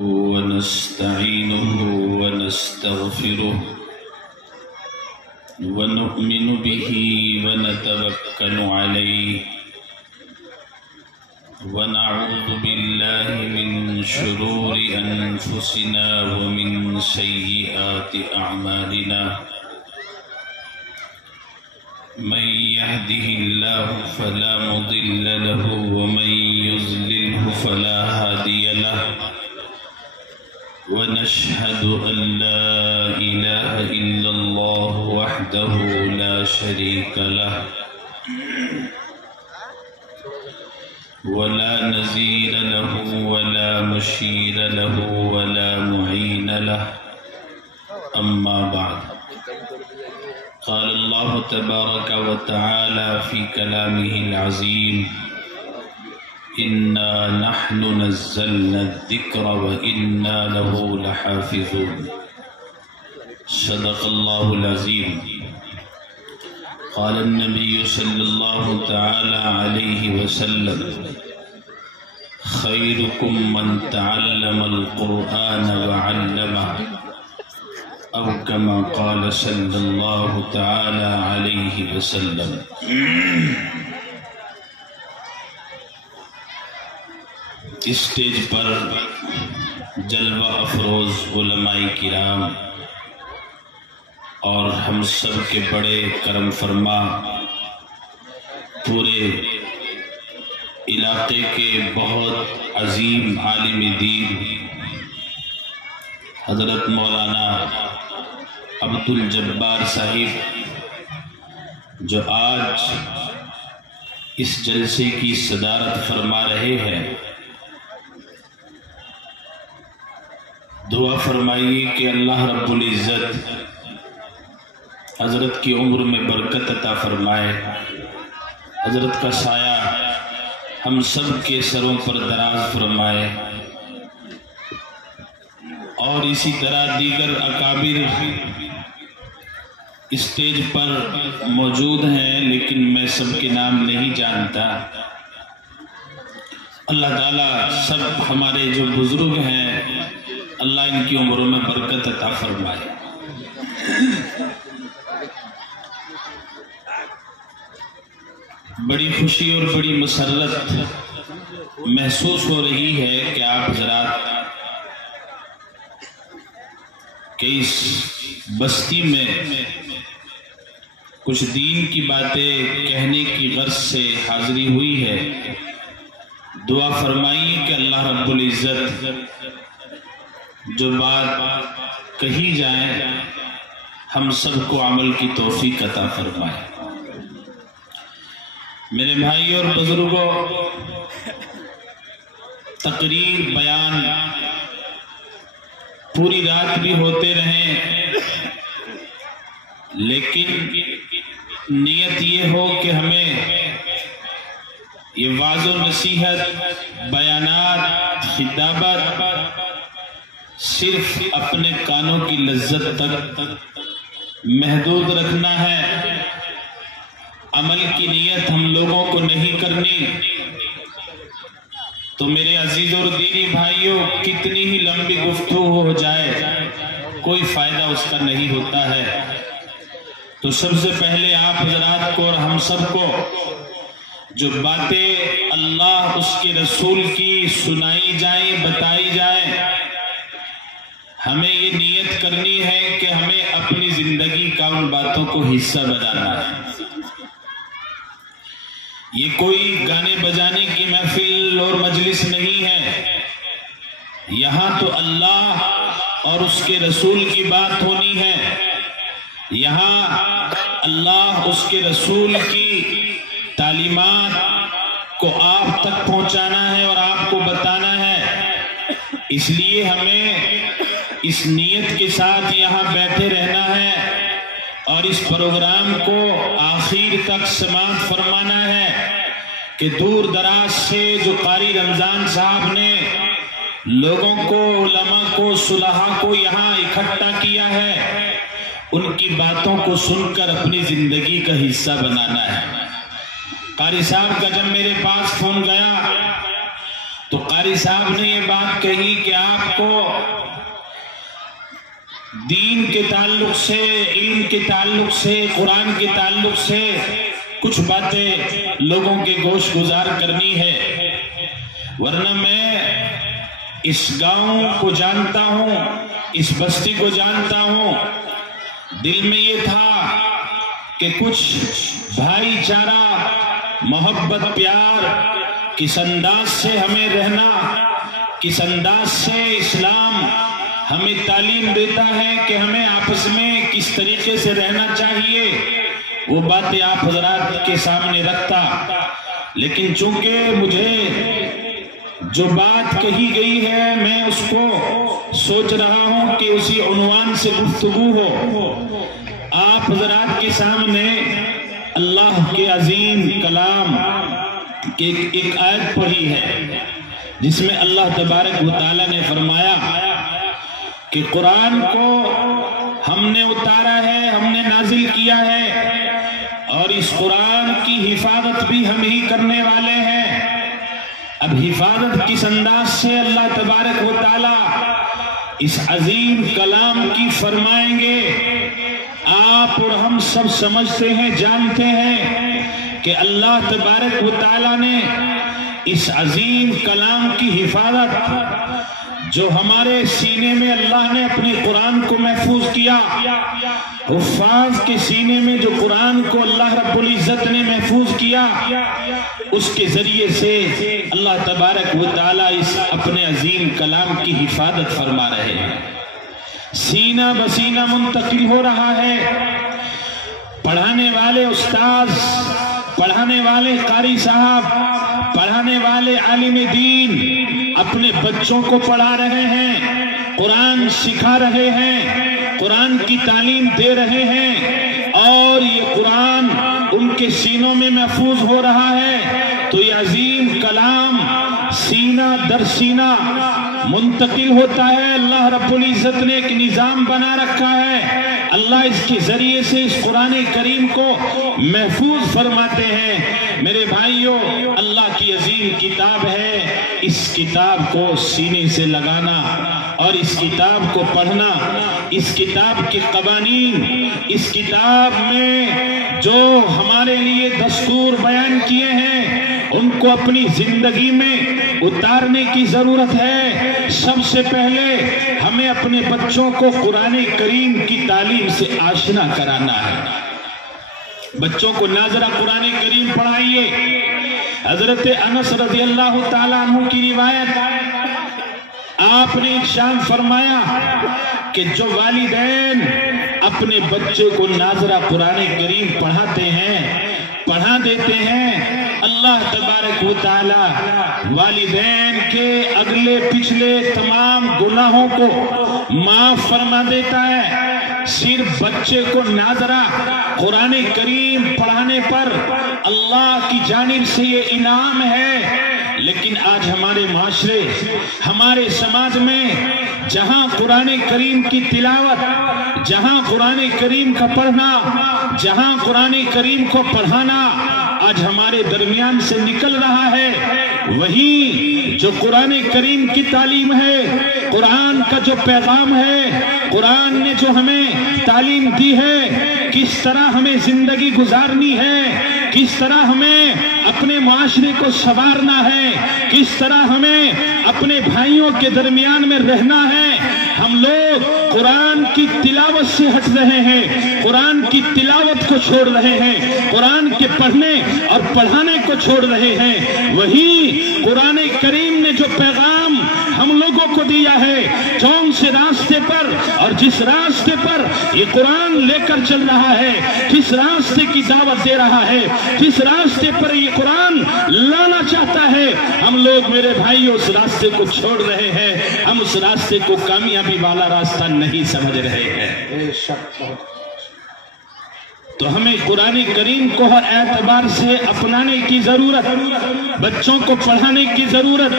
ونستعينه ونستغفره ونؤمن به ونتوكل عليه ونعوذ بالله من شرور أنفسنا ومن سيئات أعمالنا من يهده الله فلا مضل له ومن يضلله فلا هادي له ونشهد أن لا إله إلا الله وحده لا شريك له ولا نظير له ولا مشير له ولا معين له أما بعد قال الله تبارك وتعالى في كلامه العظيم إنا نحن نزلنا الذكر وإنا له لحافظون صدق الله العظيم قال النبي صلى الله تعالى عليه وسلم خيركم من تعلم القرآن وعلمه أو كما قال صلى الله تعالى عليه وسلم اسٹیج پر جلوہ افروز علماء کرام اور ہم سب کے بڑے کرم فرما پورے علاقے کے بہت عظیم عالم دین حضرت مولانا عبدالجبار صاحب جو آج اس جلسے کی صدارت فرما رہے ہیں، دعا فرمائیے کہ اللہ رب العزت حضرت کی عمر میں برکت عطا فرمائے، حضرت کا سایہ ہم سب کے سروں پر دراز فرمائے، اور اسی طرح دیگر اکابر اسٹیج پر موجود ہیں لیکن میں سب کے نام نہیں جانتا۔ اللہ تعالیٰ سب ہمارے جو بزرگ ہیں اللہ ان کی عمروں میں برکت عطا فرمائے۔ بڑی خوشی اور بڑی مسرت محسوس ہو رہی ہے کہ آپ حضرات کہ اس بستی میں کچھ دین کی باتیں کہنے کی غرض سے حاضری ہوئی ہے۔ دعا فرمائیے کہ اللہ رب العزت جو بات کہی جائے ہم سب کو عمل کی توفیق عطا فرمائے۔ میرے بھائی اور بزرگوں، تقریر بیان پوری رات بھی ہوتے رہیں، لیکن نیت یہ ہو کہ ہمیں یہ واعظ و نصیحت، بیانات، خطابت صرف اپنے کانوں کی لذت تک محدود رکھنا ہے، عمل کی نیت ہم لوگوں کو نہیں کرنی۔ تو میرے عزیز اور دینی بھائیوں، کتنی ہی لمبی گفتگو ہو جائے کوئی فائدہ اس کا نہیں ہوتا ہے۔ تو سب سے پہلے آپ حضرات کو اور ہم سب کو جو باتیں اللہ اس کے رسول کی سنائی جائیں، بتائی جائیں، ہمیں یہ نیت کرنی ہے کہ ہمیں اپنی زندگی کا ان باتوں کو حصہ بنانا ہے۔ یہ کوئی گانے بجانے کی محفل اور مجلس نہیں ہے، یہاں تو اللہ اور اس کے رسول کی بات ہونی ہے، یہاں اللہ اس کے رسول کی تعلیمات کو آپ تک پہنچانا ہے اور آپ کو بتانا ہے۔ اس لیے ہمیں اس نیت کے ساتھ یہاں بیٹھے رہنا ہے اور اس پروگرام کو آخر تک سماعت فرمانا ہے کہ دور دراز سے جو قاری رمضان صاحب نے لوگوں کو، علماء کو، صلحاء کو یہاں اکٹھا کیا ہے، ان کی باتوں کو سن کر اپنی زندگی کا حصہ بنانا ہے۔ قاری صاحب کا جب میرے پاس فون گیا تو قاری صاحب نے یہ بات کہی کہ آپ کو دین کے تعلق سے، علم کے تعلق سے، قرآن کے تعلق سے کچھ باتیں لوگوں کے گوش گزار کرنی ہے، ورنہ میں اس گاؤں کو جانتا ہوں، اس بستی کو جانتا ہوں، دل میں یہ تھا کہ کچھ بھائی چارہ، محبت، پیار، کس انداز سے ہمیں رہنا، کس انداز سے اسلام ہمیں تعلیم دیتا ہے کہ ہمیں آپس میں کس طریقے سے رہنا چاہیے، وہ باتیں آپ حضرات کے سامنے رکھتا، لیکن چونکہ مجھے جو بات کہی گئی ہے میں اس کو سوچ رہا ہوں کہ اسی عنوان سے گفتگو ہو۔ آپ حضرات کے سامنے اللہ کے عظیم کلام کی ایک آیت پڑھی ہے جس میں اللہ تبارک و تعالی نے فرمایا کہ قرآن کو ہم نے اتارا ہے، ہم نے نازل کیا ہے، اور اس قرآن کی حفاظت بھی ہم ہی کرنے والے ہیں۔ اب حفاظت کس انداز سے اللہ تبارک و تعالی اس عظیم کلام کی فرمائیں گے؟ آپ اور ہم سب سمجھتے ہیں، جانتے ہیں کہ اللہ تبارک و تعالی نے اس عظیم کلام کی حفاظت جو ہمارے سینے میں اللہ نے اپنی قرآن کو محفوظ کیا، حفاظ کے سینے میں جو قرآن کو اللہ رب العزت نے محفوظ کیا، اس کے ذریعے سے اللہ تبارک و تعالی اس اپنے عظیم کلام کی حفاظت فرما رہے ہیں، سینہ بسینہ منتقل ہو رہا ہے۔ پڑھانے والے استاذ، پڑھانے والے قاری صاحب، پڑھانے والے عالم دین اپنے بچوں کو پڑھا رہے ہیں، قرآن سکھا رہے ہیں، قرآن کی تعلیم دے رہے ہیں، اور یہ قرآن ان کے سینوں میں محفوظ ہو رہا ہے، تو یہ عظیم کلام سینہ در سینہ منتقل ہوتا ہے۔ اللہ رب العزت نے ایک نظام بنا رکھا ہے، اللہ اس کے ذریعے سے اس قرآن کریم کو محفوظ فرماتے ہیں۔ میرے بھائیوں، اللہ کی عظیم کتاب ہے، اس کتاب کو سینے سے لگانا اور اس کتاب کو پڑھنا، اس کتاب کے قوانین، اس کتاب میں جو ہمارے لیے دستور بیان کیے ہیں ان کو اپنی زندگی میں اتارنے کی ضرورت ہے۔ سب سے پہلے ہمیں اپنے بچوں کو قرآن کریم کی تعلیم سے آشنا کرانا ہے۔ بچوں کو ناظرہ قرآن کریم پڑھائیے۔ حضرت انس رضی اللہ تعالیٰ عنہ کی روایت، آپ نے ارشاد فرمایا کہ جو والدین اپنے بچے کو ناظرہ قرآن کریم پڑھاتے ہیں، پڑھا دیتے ہیں، اللہ تبارک و تعالی والدین کے اگلے پچھلے تمام گناہوں کو معاف فرما دیتا ہے۔ صرف بچے کو ناظرہ قرآن کریم پڑھانے پر اللہ کی جانب سے یہ انعام ہے، لیکن آج ہمارے معاشرے، ہمارے سماج میں جہاں قرآن کریم کی تلاوت، جہاں قرآن کریم کا پڑھنا، جہاں قرآن کریم کو پڑھانا آج ہمارے درمیان سے نکل رہا ہے، وہیں جو قرآن کریم کی تعلیم ہے، قرآن کا جو پیغام ہے، قرآن نے جو ہمیں تعلیم دی ہے، کس طرح ہمیں زندگی گزارنی ہے، کس طرح ہمیں اپنے معاشرے کو سنوارنا ہے، کس طرح ہمیں اپنے بھائیوں کے درمیان میں رہنا ہے، ہم لوگ قرآن کی تلاوت سے ہٹ رہے ہیں، قرآن کی تلاوت کو چھوڑ رہے ہیں، قرآن کے پڑھنے اور پڑھانے کو چھوڑ رہے ہیں۔ وہی قرآن کریم نے جو پیغام ہم لوگوں کو دیا ہے، کون سے راستے پر اور جس راستے پر یہ قرآن لے کر چل رہا ہے، کس راستے کی دعوت دے رہا ہے، کس راستے پر یہ قرآن لانا چاہتا ہے، ہم لوگ میرے بھائیوں اس راستے کو چھوڑ رہے ہیں، ہم اس راستے کو کامیابی والا راستہ نہیں سمجھ رہے ہیں۔ تو ہمیں قرآن کریم کو ہر اعتبار سے اپنانے کی ضرورت، بچوں کو پڑھانے کی ضرورت،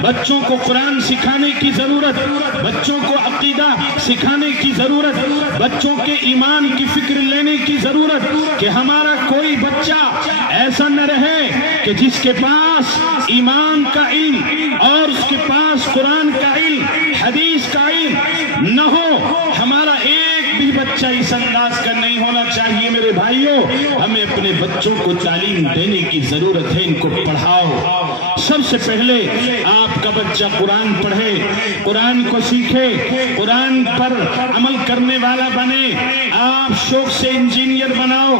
بچوں کو قرآن سکھانے کی ضرورت، بچوں کو عقیدہ سکھانے کی ضرورت، بچوں کے ایمان کی فکر لینے کی ضرورت کہ ہمارا کوئی بچہ ایسا نہ رہے کہ جس کے پاس ایمان کا علم اور اس کے پاس قرآن کا علم، حدیث کا علم نہ ہو۔ ہمارا ایک بھی بچہ اس انداز کا نہیں ہونا چاہیے۔ میرے بھائیوں، ہمیں اپنے بچوں کو تعلیم دینے کی ضرورت ہے، ان کو پڑھاؤ۔ سب سے پہلے آپ کا بچہ قرآن پڑھے، قرآن کو سیکھے، قرآن پر عمل کرنے والا بنے۔ آپ شوق سے انجینئر بناؤ،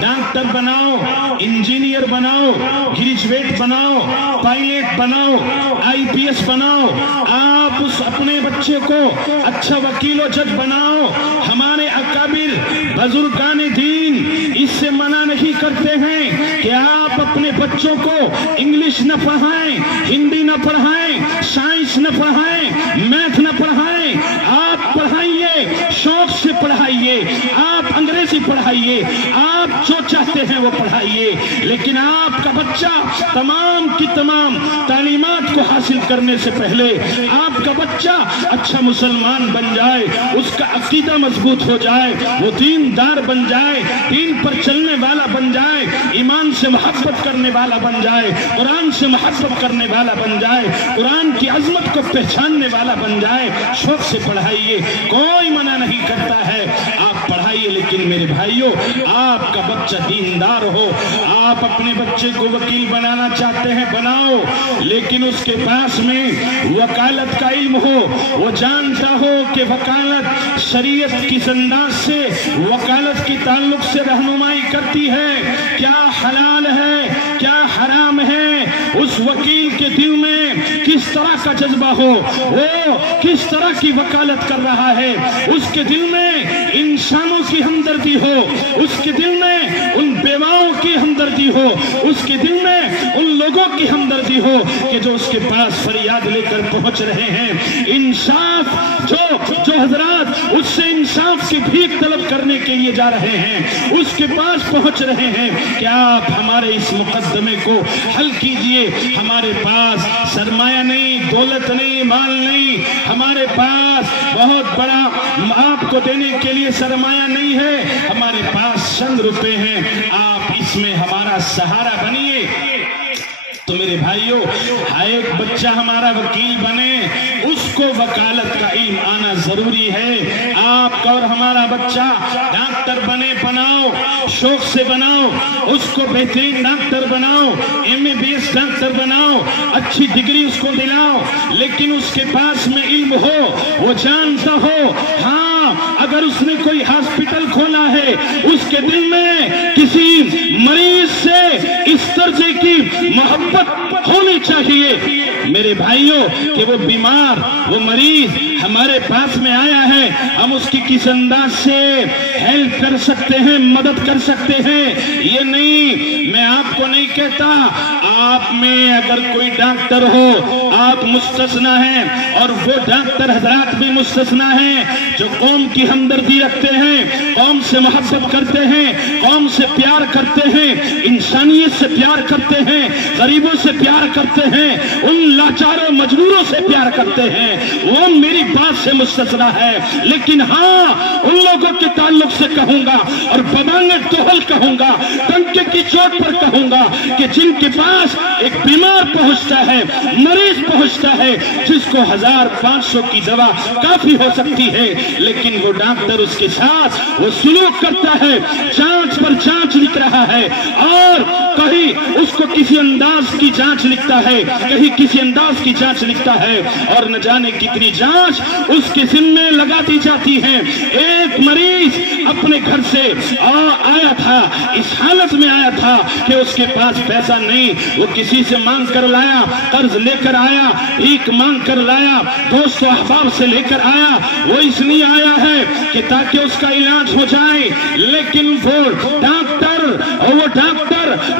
ڈاکٹر بناؤ، انجینئر بناؤ، گریجویٹ بناؤ، پائلٹ بناؤ، آئی پی ایس بناؤ۔ آپ اس اپنے بچے کو اچھا وکیل و جج بناؤ۔ ہمارے اکابر بزرگان دین اس سے منع نہیں کرتے ہیں کہ آپ اپنے بچوں کو انگلش نہ پڑھائیں، ہندی نہ پڑھائیں، سائنس نہ پڑھائیں، میتھ نہ پڑھائیں۔ آپ پڑھائیے، شوق سے پڑھائیے، آپ انگریزی پڑھائیے، آپ جو چاہتے ہیں وہ پڑھائیے، لیکن آپ کا بچہ تمام کی تمام تعلیمات کو حاصل کرنے سے پہلے آپ کا بچہ اچھا مسلمان بن جائے، اس کا عقیدہ مضبوط ہو جائے، وہ دیندار بن جائے، دین پر چلنے والا بن جائے، ایمان سے محبت کرنے والا بن جائے، قرآن سے محبت کرنے والا بن جائے، قرآن کی عظمت کو پہچاننے والا بن جائے۔ شوق سے پڑھائیے، کوئی منع نہیں کرتا ہے، آپ پڑھائیے، لیکن میرے بھائیوں، آپ کا بچہ دیندار ہو۔ آپ اپنے بچے کو وکیل بنانا چاہتے ہیں، بناؤ، لیکن اس کے پاس میں وکالت کا علم ہو، وہ جانتا ہو کہ وکالت شریعت کس انداز سے وکالت کی تعلق سے رہنمائی کرتی ہے، کیا حلال ہے، کیا حرام ہے۔ اس وکیل کے دل میں کس طرح کا جذبہ ہو، وہ کس طرح کی وکالت کر رہا ہے، اس کے دل میں انسانوں کی ہمدردی ہو، اس کے دل میں ان بیواؤں کی ہمدردی ہو، اس کے دل میں ان لوگوں کی ہمدردی ہو کہ جو اس کے پاس فریاد لے کر پہنچ رہے ہیں۔ انصاف جو حضرات اس سے انصاف کی بھیک طلب کرنے کے لیے جا رہے ہیں، اس کے پاس پہنچ رہے ہیں، کیا آپ ہمارے اس مقدمے کو حل کیجئے۔ ہمارے پاس سرمایہ نہیں، دولت نہیں، مال نہیں، ہمارے پاس بہت بڑا آپ کو دینے کے لیے سرمایہ نہیں ہے، ہمارے پاس چند روپے ہیں، آپ اس میں ہمارا سہارا بنیے۔ تو میرے بھائیوں، ایک بچہ ہمارا وکیل بنے، اس کو وکالت کا علم آنا ضروری ہے۔ آپ کا اور ہمارا بچہ ڈاکٹر بنے، بناؤ، شوق سے بناؤ، اس کو بہترین ڈاکٹر بناؤ، MBBS ڈاکٹر بناؤ، اچھی ڈگری اس کو دلاؤ، لیکن اس کے پاس میں علم ہو، وہ جانتا ہو، ہاں اگر اس نے کوئی ہاسپٹل کھولا ہے، اس کے دل میں کسی مریض سے اس درجے کی محبت ہونی چاہیے میرے بھائیوں کہ وہ بیمار، وہ مریض ہمارے پاس میں آیا ہے، ہم اس کی کس انداز سے ہیلپ کر سکتے ہیں، مدد کر سکتے ہیں۔ یہ نہیں، میں آپ کو نہیں کہتا آپ میں اگر کوئی ڈاکٹر ہو آپ مستثنا ہیں، اور وہ ڈاکٹر حضرات بھی مستثنا ہیں جو قوم کی ہمدردی رکھتے ہیں، قوم سے محبت کرتے ہیں، قوم سے پیار کرتے ہیں، انسانیت سے پیار کرتے ہیں، غریبوں سے پیار کرتے ہیں، ان لاچاروں مجبوروں سے پیار کرتے ہیں، وہ میری بات سے مستثنا ہے۔ لیکن ہاں ان لوگوں کے تعلق سے کہوں گا اور ببانگ توہل کہوں گا، ڈنکے کی چوٹ پر کہوں گا کہ جن کے پاس ایک بیمار پہنچتا ہے، مریض پہنچتا ہے، جس کو 1500 کی دوا کافی ہو سکتی ہے، لیکن وہ ڈاکٹر اس کے ساتھ وہ سلوک کرتا ہے، جانچ پر جانچ لکھ رہا ہے، اور کہیں اس کو کسی انداز کی جانچ لکھتا ہے، کہیں کسی انداز کی جانچ لکھتا ہے، اور نہ جانے کتنی جانچ اس کے ذمے لگا دی جاتی ہے۔ ایک مریض اپنے گھر سے آیا تھا، اس حالت میں آیا تھا کہ اس کے پاس پیسہ نہیں، وہ کسی سے مانگ کر لایا، قرض لے کر آیا، بھیک مانگ کر لایا، دوست و احباب سے لے کر آیا، وہ اس لیے آیا ہے کہ تاکہ اس کا علاج ہو جائے، لیکن وہ ڈاکٹر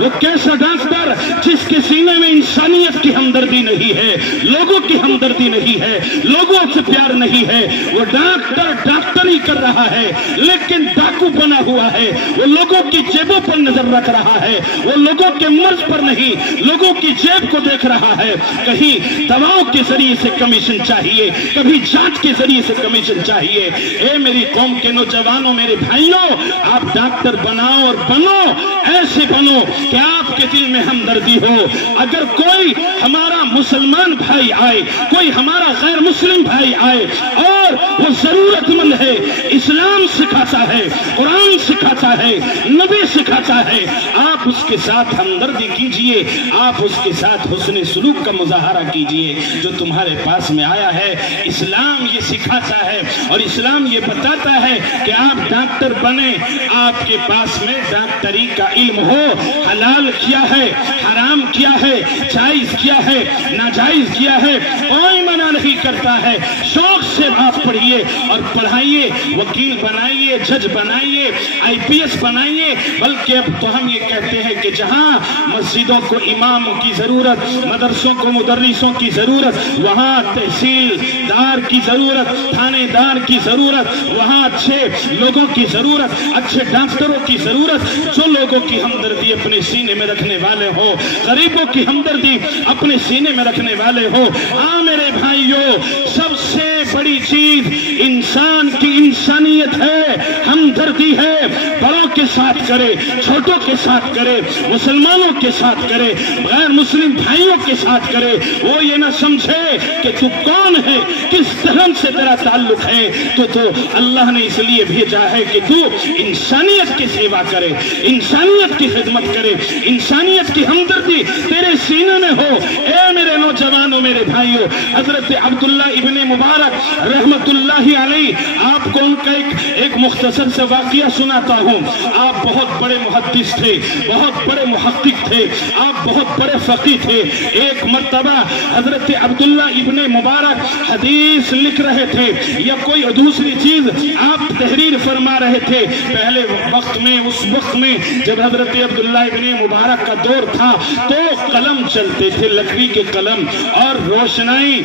وہ کیسا ڈاکٹر جس کے سینے میں انسانیت کی ہمدردی نہیں ہے، لوگوں کی ہمدردی نہیں ہے، لوگوں سے پیار نہیں ہے، وہ ڈاکٹری کر رہا ہے لیکن ڈاکو بنا ہوا ہے، وہ لوگوں کی جیبوں پر نظر رکھ رہا ہے، وہ لوگوں کے مرض پر نہیں لوگوں کی جیب کو دیکھ رہا ہے۔ کہیں دواؤں کے ذریعے سے کمیشن چاہیے، کبھی جانچ کے ذریعے سے کمیشن چاہیے۔ اے میری قوم کے نوجوانوں، میرے بھائیوں، آپ ڈاکٹر بناؤ اور بنو، ایسے بنو کہ آپ کے دل میں ہمدردی ہو۔ اگر کوئی ہمارا مسلمان بھائی آئے، کوئی ہمارا غیر مسلم بھائی آئے اور وہ ضرورت مند ہے، اسلام سکھاتا ہے، قرآن سکھاتا ہے، نبی سکھاتا ہے، آپ اس کے ساتھ ہمدردی کیجئے، آپ اس کے ساتھ حسن سلوک کا مظاہرہ کیجئے۔ جو تمہارے پاس میں آیا ہے، اسلام یہ سکھاتا ہے اور اسلام یہ بتاتا ہے کہ آپ ڈاکٹر بنے، آپ کے پاس میں ڈاکٹری کا علم ہو، حلال کیا ہے، حرام کیا ہے، جائز کیا ہے، ناجائز کیا ہے، کوئی منع نہیں کرتا ہے۔ شوق سے آپ پڑھیے اور پڑھائیے، وکیل بنائیے، جج بنائیے، IPS بنائیے۔ بلکہ اب تو ہم یہ کہتے ہیں کہ جہاں مسجدوں کو امام کی ضرورت، مدرسوں کو مدرسوں کی ضرورت، وہاں تحصیلدار کی ضرورت، تھانے دار کی ضرورت، وہاں اچھے لوگوں کی ضرورت، اچھے ڈاکٹروں کی ضرورت، جو لوگوں کی ہمدردی اپنے سینے میں رکھنے والے ہو، غریبوں کی ہمدردی اپنے سینے میں رکھنے والے ہو۔ ہاں میرے بھائیوں، سب سے بڑی چیز انسان کی انسانیت ہے، ہمدردی ہے۔ بڑوں کے ساتھ کرے، چھوٹوں کے ساتھ کرے، مسلمانوں کے ساتھ کرے، غیر مسلم بھائیوں کے ساتھ کرے۔ وہ یہ نہ سمجھے کہ تو کون ہے، کس دھرم سے تیرا تعلق ہے، تو اللہ نے اس لیے بھیجا ہے کہ تو انسانیت کی سیوا کرے، انسانیت کی خدمت کرے، انسانیت کی ہمدردی تیرے سینے میں ہو۔ اے میرے نوجوانوں، میرے بھائیوں، حضرت عبداللہ ابن مبارک رحمت اللہ علیہ، آپ کو ان کا ایک مختصر سے واقعہ سناتا ہوں۔ آپ بہت بڑے محدث تھے، بہت بڑے محقق تھے، آپ بہت بڑے فقیہ تھے۔ ایک مرتبہ حضرت عبداللہ ابن مبارک حدیث لکھ رہے تھے یا کوئی دوسری چیز آپ تحریر فرما رہے تھے۔ پہلے وقت میں، اس وقت میں جب حضرت عبداللہ ابن مبارک کا دور تھا تو قلم چلتے تھے، لکڑی کے قلم، اور روشنائی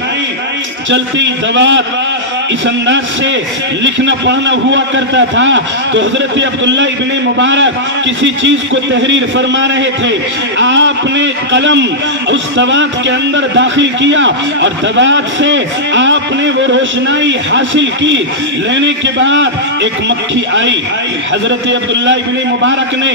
چلتی، دوات، اس انداز سے لکھنا پڑھنا ہوا کرتا تھا۔ تو حضرت عبداللہ ابن مبارک کسی چیز کو تحریر فرما رہے تھے، آپ نے قلم اس دوات کے اندر داخل کیا اور دوات سے آپ نے وہ روشنائی حاصل کی۔ لینے کے بعد ایک مکھی آئی، حضرت عبداللہ ابن مبارک نے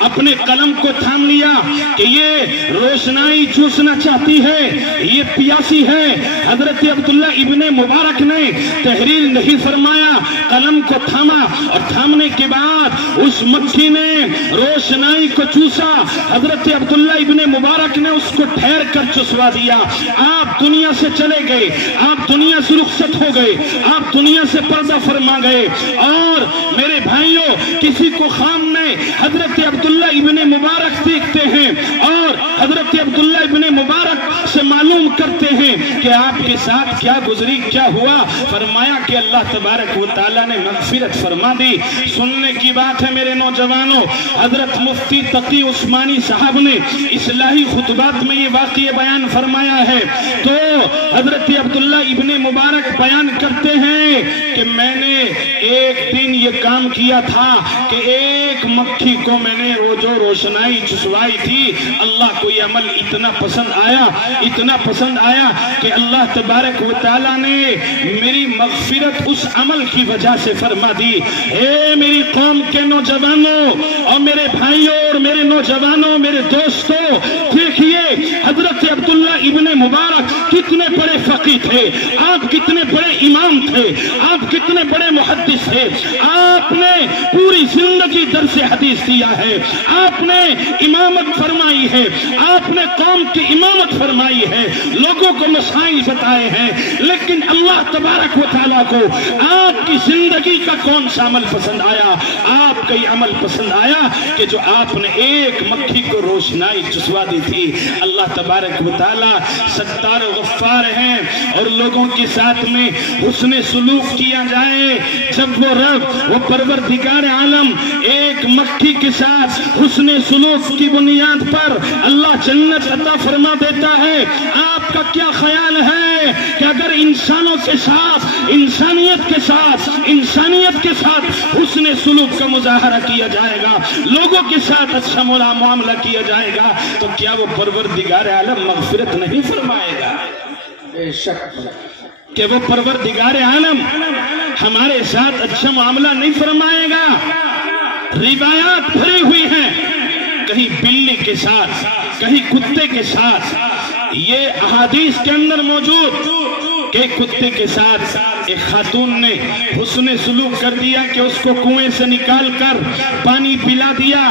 اپنے قلم کو تھام لیا کہ یہ روشنائی چوسنا چاہتی ہے، یہ پیاسی ہے۔ حضرت عبداللہ ابن مبارک نے تحریر نہیں فرمایا، قلم کو تھاما اور تھامنے کے بعد اس مکھی نے روشنائی کو چوسا۔ حضرت عبداللہ ابن مبارک نے اس کو ٹھہر کر چسوا دیا۔ آپ دنیا سے چلے گئے، آپ دنیا سے رخصت ہو گئے، آپ دنیا سے پردہ فرما گئے۔ اور میرے بھائیوں، کسی کو خام میں حضرت عبداللہ ابن مبارک دیکھتے ہیں اور حضرت عبداللہ ابن مبارک سے معلوم کرتے ہیں کہ آپ کے ساتھ کیا گزری، کیا ہوا۔ فرمایا کہ اللہ تبارک و تعالیٰ نے مغفرت فرما دی۔ سننے کی بات ہے میرے نوجوانوں، حضرت مفتی تقی عثمانی صاحب نے اصلاحی خطبات میں یہ واقعہ بیان فرمایا ہے۔ تو حضرت عبداللہ ابن مبارک بیان کرتے ہیں کہ میں نے ایک دن یہ کام کیا تھا کہ ایک مکھی کو میں نے وہ جو روشنائی چسوائی تھی، اللہ کو یہ عمل اتنا پسند آیا، اتنا پسند آیا کہ اللہ تبارک و تعالیٰ نے میری مغفرت اس عمل کی وجہ سے فرما دی۔ اے میری قوم کے نوجوانوں اور میرے بھائیوں اور میرے نوجوانوں، میرے دوستوں، دیکھیے حضرت عبداللہ ابن مبارک کتنے بڑے فقیہ تھے، آپ کتنے بڑے امام تھے، آپ کتنے بڑے محدث تھے۔ آپ نے پوری زندگی درس حدیث دیا ہے، آپ نے امامت فرمائی ہے، آپ نے قوم کی امامت فرمائی ہے، لوگوں کو مسائل بتائے ہیں، لیکن اللہ تبارک و تعالیٰ کو آپ کی زندگی کا کون سا عمل پسند آیا؟ آپ کا یہ عمل پسند آیا کہ جو آپ نے ایک مکھی کو روشنائی چسوا دی تھی، اللہ تبارک تبارک و تعالی ستار و غفار ہیں، اور لوگوں کے ساتھ میں حسن سلوک کیا جائے۔ جب وہ رب، وہ پروردگار عالم ایک مکھی کے ساتھ حسن سلوک کی بنیاد پر اللہ جنت عطا فرما دیتا ہے، آپ کا کیا خیال ہے کہ اگر انسانوں کے ساتھ، انسانیت کے ساتھ حسن سلوک کا مظاہرہ کیا جائے گا، لوگوں کے ساتھ اچھا معاملہ کیا جائے گا، تو کیا وہ پروردگار عالم مغفرت نہیں فرمائے گا؟ بے شک کہ وہ پروردگار عالم ہمارے ساتھ اچھا معاملہ نہیں فرمائے گا۔ روایات بھری ہوئی ہیں، کہیں بلی کے ساتھ، کہیں کتے کے ساتھ، یہ احادیث کے اندر موجود کہ کتے کے ساتھ ایک خاتون نے حسن سلوک کر دیا کہ اس کو کنویں سے نکال کر پانی پلا دیا۔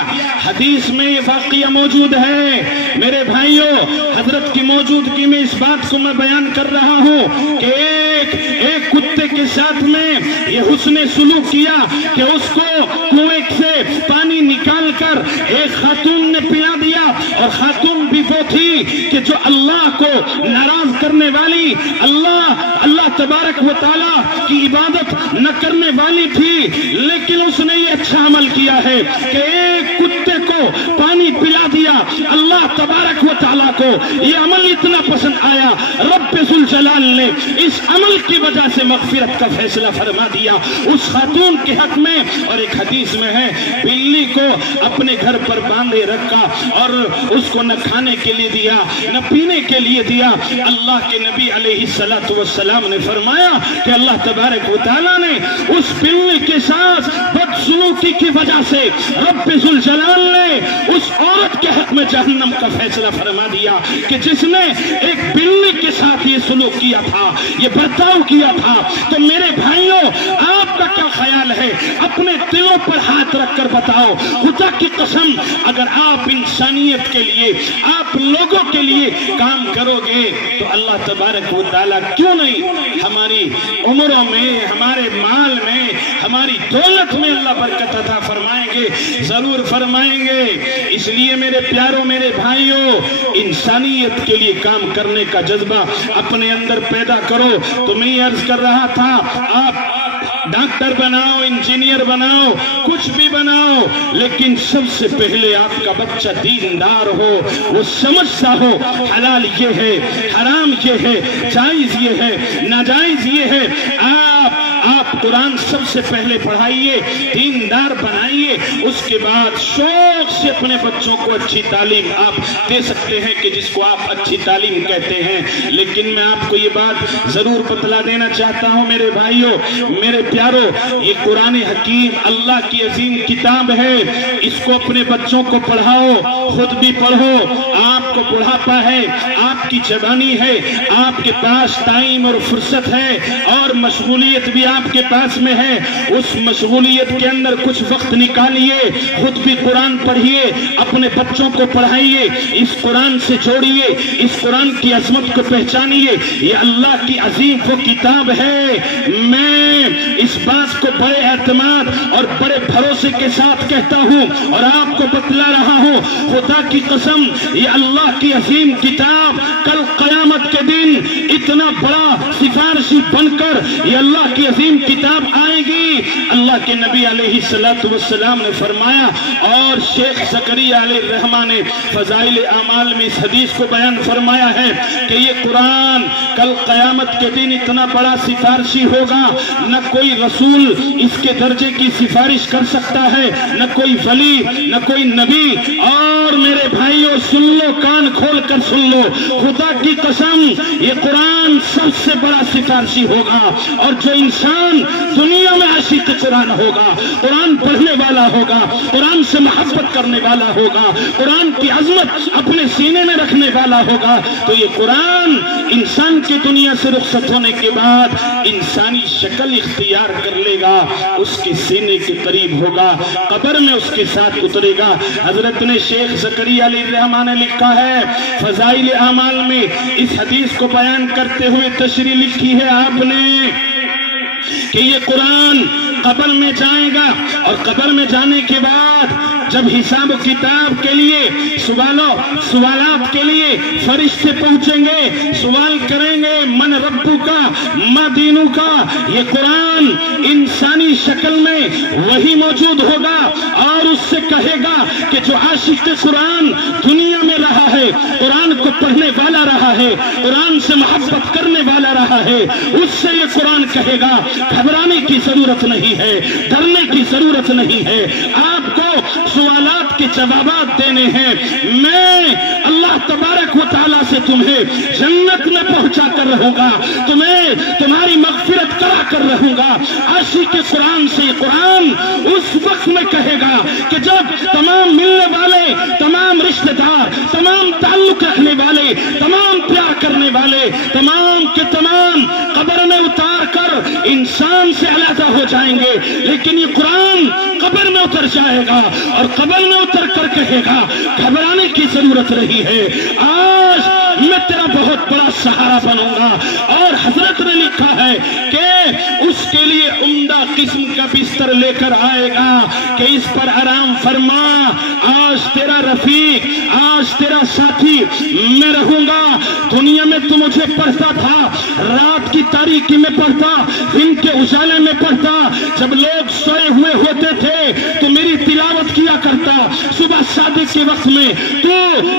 حدیث میں یہ واقعہ موجود ہے۔ میرے بھائیوں، حضرت کی موجودگی میں اس بات کو میں بیان کر رہا ہوں کہ ایک کتے کے ساتھ میں یہ حسن سلوک کیا کہ اس کو کنویں سے پانی نکال کر ایک خاتون نے پلا دیا، اور خاتون بھی وہ تھی کہ جو اللہ کو ناراض کرنے والی، اللہ تبارک و تعالیٰ کی عبادت نہ کرنے والی تھی، لیکن اس نے یہ اچھا عمل کیا ہے کہ ایک کتے کو پانی پلا دیا۔ اللہ تبارک و تعالیٰ کو یہ عمل اتنا پسند آیا، رب ذوالجلال نے اس عمل کی وجہ سے مغفرت کا فیصلہ فرما دیا اس خاتون کے حق میں۔ اور ایک حدیث میں ہے، بلی کو اپنے گھر پر باندھے رکھا اور اس کو نہ کھانے کے لیے دیا نہ پینے کے لیے دیا۔ اللہ کے نبی علیہ السلام نے فرمایا کہ اللہ تبارک و تعالیٰ نے اس بلی کے ساتھ بدسلوکی کی وجہ سے رب ذوالجلال نے اس عورت کے حق میں جہنم کا فیصلہ فرما دیا کہ جس نے ایک بلی کے ساتھ یہ سلوک کیا تھا، یہ برتاؤ کیا تھا۔ تو میرے بھائیوں، آپ کا کیا خیال ہے؟ اپنے دلوں پر ہاتھ رکھ کر بتاؤ، خدا کی قسم اگر آپ انسانیت کے لیے، آپ لوگوں کے لیے کام کرو گے تو اللہ تبارک و تعالیٰ کیوں نہیں ہماری عمروں میں، ہمارے مال میں، ہماری دولت میں اللہ برکت عطا فرمائیں گے، ضرور فرمائیں گے۔ اس لیے میرے پیاروں، میرے بھائیوں، انسانیت کے لیے کام کرنے کا جذبہ اپنے اندر پیدا کرو۔ تو میں یہ عرض کر رہا تھا، آپ ڈاکٹر بناؤ، انجینئر بناؤ، کچھ بھی بناؤ، لیکن سب سے پہلے آپ کا بچہ دیندار ہو، وہ سمجھتا ہو حلال یہ ہے، حرام یہ ہے، جائز یہ ہے، ناجائز یہ ہے۔ آپ قرآن سب سے پہلے پڑھائیے، دیندار بنائیے، اس کے بعد شوق سے اپنے بچوں کو اچھی تعلیم آپ دے سکتے ہیں کہ جس کو آپ اچھی تعلیم کہتے ہیں۔ لیکن میں آپ کو یہ بات ضرور بتلا دینا چاہتا ہوں میرے بھائیوں، میرے پیاروں، یہ قرآن حکیم اللہ کی عظیم کتاب ہے، اس کو اپنے بچوں کو پڑھاؤ، خود بھی پڑھو۔ آپ کو بڑھاپا ہے، آپ کی جوانی ہے، آپ کے پاس ٹائم اور فرصت ہے اور مشغولیت بھی آپ کے پاس میں ہے، اس مشغولیت کے اندر کچھ وقت نکالیے، خود بھی قرآن پڑھیے، اپنے بچوں کو پڑھائیے، اس قرآن سے جوڑیے، اس قرآن کی عظمت کو پہچانیے۔ یہ اللہ کی عظیم وہ کتاب ہے۔ میں اس بات کو بڑے اعتماد اور بڑے بھروسے کے ساتھ کہتا ہوں اور آپ کو بتلا رہا ہوں، خدا کی قسم یہ اللہ کی عظیم کتاب کل قیامت کے دن اتنا بڑا سفارشی بن کر یہ اللہ کی عظیم کتاب آئے گی۔ اللہ کے نبی علیہ السلام نے فرمایا، اور شیخ زکریا علیہ الرحمہ نے فضائل اعمال میں اس حدیث کو بیان فرمایا ہے کہ یہ قرآن کل قیامت کے دن اتنا بڑا سفارشی ہوگا، نہ کوئی رسول اس کے درجے کی سفارش کر سکتا ہے، نہ کوئی ولی، نہ کوئی نبی۔ اور میرے بھائیوں سن لو، کان کھول کر سن لو، خدا کی قسم یہ قرآن سب سے بڑا سفارشی ہوگا۔ اور جو انسان دنیا میں عاشق قرآن ہوگا، قرآن پڑھنے والا ہوگا، قرآن سے محبت کرنے والا ہوگا، قرآن کی عظمت اپنے سینے میں رکھنے والا ہوگا، تو یہ قرآن انسان کی دنیا سے رخصت ہونے کے بعد انسانی شکل اختیار کر لے گا، اس کے سینے کے قریب ہوگا، قبر میں اس کے ساتھ اترے گا۔ حضرت نے شیخ زکریا علیہ الرحمہ نے لکھا ہے فضائل اعمال میں، اس حدیث کو بیان کرتے ہوئے تشریح لکھی ہے آپ نے کہ یہ قرآن قبر میں جائے گا، اور قبر میں جانے کے بعد جب حساب و کتاب کے لیے سوالات کے لیے فرشتے پہنچیں گے، سوال کریں گے من ربو کا ما دینو کا، یہ قرآن انسانی شکل میں وہی موجود ہوگا اور اس سے کہے گا کہ جو عاشق قرآن دنیا میں رہا ہے، قرآن کو پڑھنے والا رہا ہے، قرآن سے محبت کرنے والا رہا ہے، اس سے یہ قرآن کہے گا گھبرانے کی ضرورت نہیں ہے، ڈرنے کی ضرورت نہیں ہے، آپ کو سوالات کے جوابات دینے ہیں، میں اللہ تبارک و تعالیٰ سے تمہیں جنت میں پہنچا کر رہوں گا، تمہیں تمہاری مغفرت کرا کر رہوں گا۔ عاشق قرآن سے یہ قرآن اس وقت میں کہے گا کہ جب تمام ملنے والے، تمام رشتہ دار، تمام تعلق رکھنے والے، تمام پیار کرنے والے، تمام کے تمام قبر میں اتار کر انسان سے علیحدہ ہو جائیں گے، لیکن یہ قرآن قبر میں اتر جائے گا اور قبر میں اتر کر کہے گا گھبرانے کی ضرورت نہیں ہے، آج میں تیرا بہت بڑا سہارا بنوں گا۔ اور حضرت نے لکھا ہے کہ اس کے لیے عمدہ قسم کا بستر لے کر آئے گا کہ اس پر آرام فرما، آج تیرا رفیق، آج تیرا ساتھی میں رہوں گا۔ دنیا میں تو مجھے پڑھتا تھا، رات کی تاریکی میں پڑھتا، دن کے اجالے میں پڑھتا، جب لوگ سوئے ہوئے ہوتے تھے تو میری تلاوت کیا کرتا، صبح صادق کے وقت میں تو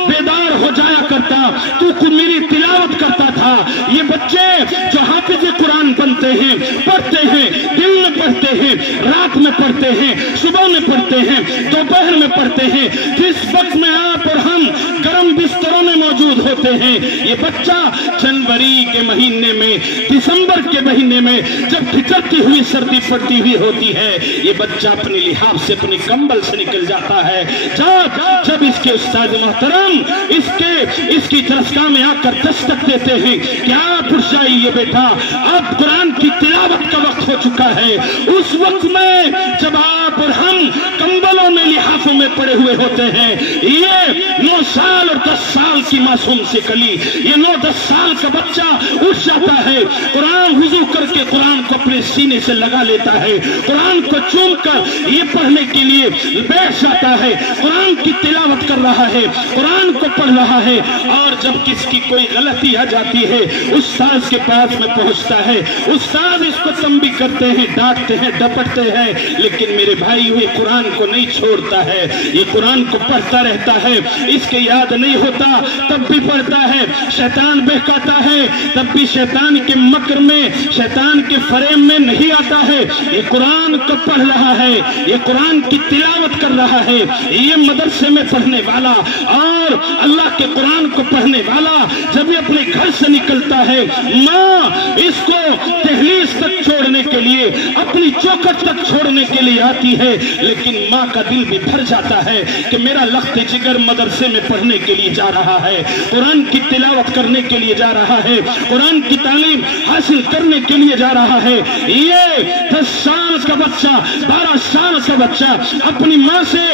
بیدار ہو جایا کرتا، تو میری تلاوت کرتا تھا۔ یہ بچے جو حافظ قرآن بنتے ہیں، پڑھتے ہیں، دن میں پڑھتے ہیں، رات میں پڑھتے ہیں، صبح میں پڑھتے ہیں، دوپہر میں پڑھتے ہیں، جس وقت میں آپ اور ہم گرم بستروں میں موجود ہوتے ہیں، یہ بچہ جنوری کے مہینے میں، دسمبر کے مہینے میں جب ٹھکرتی ہوئی سردی پڑتی ہوئی ہوتی ہے، یہ بچہ اپنے لحاف سے، اپنے کمبل سے نکل جاتا ہے۔ جب اس کے استاد محترم اس کی درسگاہ میں آ کر دستک دیتے ہیں کہ آپ اٹھ جائیے بیٹا، اب قرآن کی تلاوت کا وقت ہو چکا ہے، اس وقت میں جب آپ اور ہم کمبلوں میں، لحافوں میں پڑے ہوئے ہوتے ہیں، یہ 9 سال اور 10 سال کی معصوم سی کلی، یہ 9-10 سال کا بچہ اٹھ جاتا ہے، قرآن وضو کر کے قرآن کو اپنے سینے سے لگا لیتا ہے، قرآن کو چوم کر یہ پڑھنے کے لیے بیٹھ جاتا ہے، قرآن کی تلاوت کر رہا ہے، قرآن کو پڑھ رہا ہے۔ اور جب کس کی کوئی غلطی آ جاتی ہے، استاذ کے پاس میں پہنچتا ہے، استاذ اس کو تنبیہ کرتے ہیں، ڈانٹتے ہیں، ڈپٹتے ہیں، لیکن میرے بھائی یہ قرآن کو نہیں چھوڑتا ہے، یہ قرآن کو پڑھتا رہتا ہے، اس کے یاد نہیں ہوتا تب بھی پڑھتا ہے، شیطان بہکاتا ہے تب بھی شیطان کے مکر میں، شیطان کے فریب میں نہیں آتا ہے، یہ قرآن کو پڑھ رہا ہے، یہ قرآن کی تلاوت کر رہا ہے، یہ مدرسے میں پڑھنے والا اور اللہ کے قرآن کو پڑھنے والا جب یہ اپنے گھر سے نکلتا ہے، ماں اس کو دہلیز تک چھوڑنے کے لیے، اپنی چوکھٹ تک چھوڑنے کے لیے آتی ہے، لیکن ماں کا دل بھی بھر جاتا ہے کہ میرا لخت جگر مدرسے میں پڑھنے کے لیے جا رہا ہے، قرآن کی تلاوت کرنے کے لیے جا رہا ہے، قرآن کی تعلیم حاصل کرنے کے لیے جا رہا ہے۔ یہ 10 سال کا بچہ، 12 سال کا بچہ اپنی ماں سے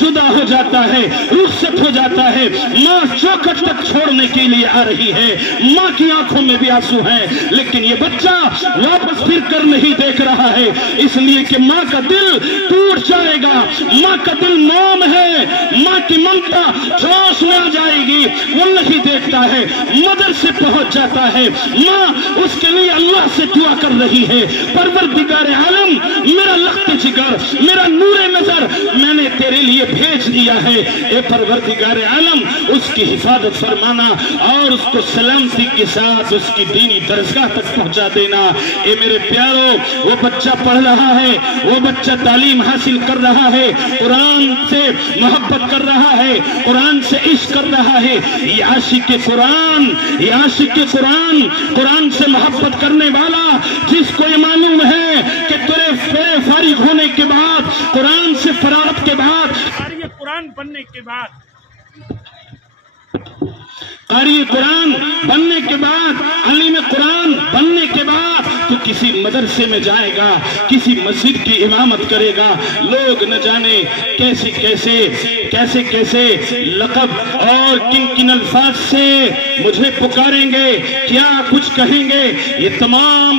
جدا ہو جاتا ہے، رخصت ہو جاتا ہے، ماں چوکھٹ تک چھوڑنے کے لیے آ رہی ہے، ماں کی آنکھوں میں بھی آنسو ہیں، لیکن یہ بچہ واپس پھر کر نہیں دیکھ رہا ہے، اس لیے کہ ماں کا دل ٹوٹ جائے گا، ماں کا دل موم ہے، ماں کی ممتا جوش میں آ جائے گی، وہ نہیں دیکھتا ہے، مدرسے پہنچ جاتا ہے، ماں اس کے لیے اللہ سے دعا کر رہی ہے، پروردگار عالم میرا لخت جگر، میرا نور نظر میں نے تیرے لیے بھیج دیا ہے، اے پروردگار عالم اس کی حفاظت فرمانا اور اس کو سلامتی کے ساتھ اس کی دینی درسگاہ تک پہنچا دینا۔ اے میرے پیارو، وہ بچہ پڑھ رہا ہے، وہ بچہ تعلیم حاصل کر رہا ہے، قرآن سے محبت کر رہا ہے، قرآن سے عشق کر رہا ہے، یہ عاشق قرآن، یہ عاشق قرآن، قرآن سے محبت کرنے والا جس کو یہ معلوم ہے کہ تیرے فارغ ہونے کے بعد، قرآن سے فراغت کے بعد، قاری قرآن بننے کے بعد، قاری قرآن بننے کے بعد، علیم قرآن بننے کے بعد تو کسی مدرسے میں جائے گا، کسی مسجد کی امامت کرے گا، لوگ نہ جانے کیسے کیسے لقب اور کن کن الفاظ سے مجھے پکاریں گے، کیا کچھ کہیں گے، یہ تمام